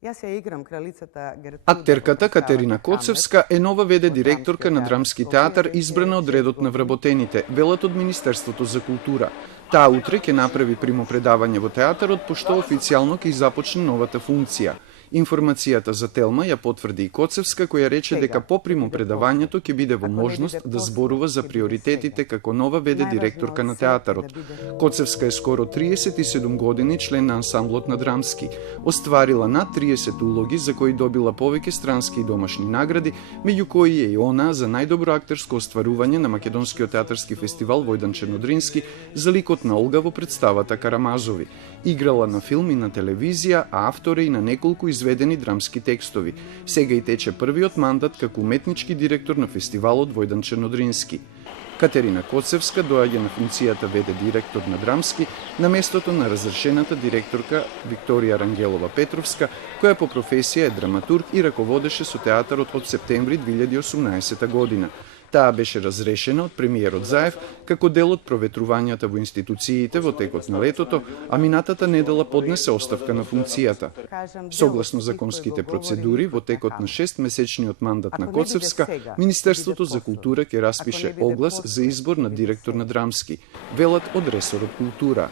Јас ја играм кралицата Гертруда. Актерката Катерина Коцевска е нова ВД директорка на Драмски театар, избрана од редот на вработените, велат од Министерството за култура. Таа утре ќе направи примопредавање во театарот, пошто официјално ќе започне новата функција. Информацијата за Телма ја потврди и Коцевска, која рече дека по примопредавањето ќе биде во можност да зборува за приоритетите како нова ВД директорка на театарот. Коцевска е скоро 37 години член на ансамблот на Драмски. Остварила над 30 улоги за кои добила повеќе странски и домашни награди, меѓу кои е и она за најдобро актерско остварување на Македонскиот театарски фестивал Војдан Чернодрински за ликот на Олга во представата Карамазови. Играла на филм и на телевизија, а автор е и на неколку изведени драмски текстови. Сега и тече првиот мандат како уметнички директор на фестивалот Војдан Чернодрински. Катерина Коцевска доаѓа на функцијата ВД директор на Драмски на местото на разрешената директорка Викторија Рангелова Петровска, која по професија е драматург и раководеше со театарот од септември 2018 година. Таа беше разрешена од премиерот Заев како дел од проветрувањата во институциите во текот на летото, а минатата недела поднесе оставка на функцијата. Согласно законските процедури, во текот на 6-месечниот мандат на Коцевска, Министерството за култура ќе распише оглас за избор на директор на Драмски, велат од ресорот култура.